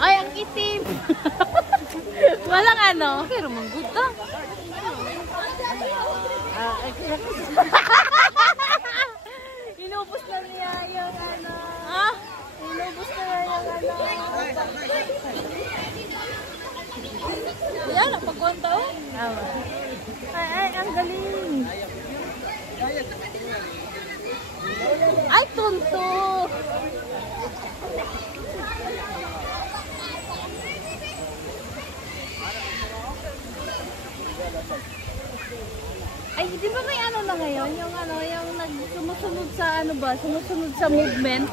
Ay, ang itim. Walang ano. Pero mangguta. Inubos na niya yung ano. Ah? Inubos na niya yung ano. Yan, napagwanta oh. Ay, ang galing. Ay, tunto. Ay, di ba may ano na ngayon? Yung ano, yung sumusunod sa ano ba? Sumusunod sa movement.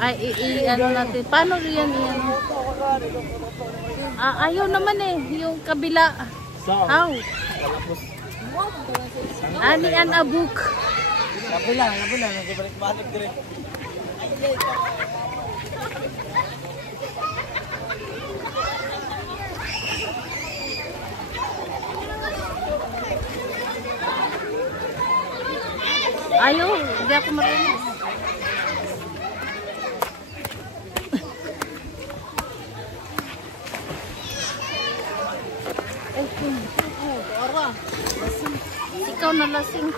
Ay, ano natin. Paano yan yan? Ayaw naman eh. Yung kabila. Aw. Ani an abuk. Kabila. Nagbalik-balik din. Ayaw, hindi ako marunong. Ikaw na lasing.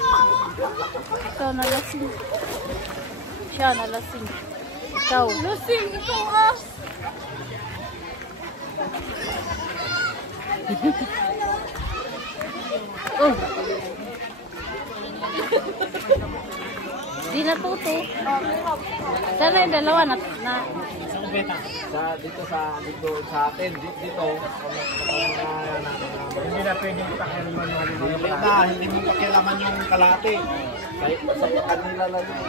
Ikaw na lasing. Siya na lasing. Ikaw. Lasing, ikaw as. Oh. Di natuto. Sana yung dalawa na. Dito sa atin dito hindi na pwedeng pakialaman hindi mo pakialaman yung kalate sa kanila lang.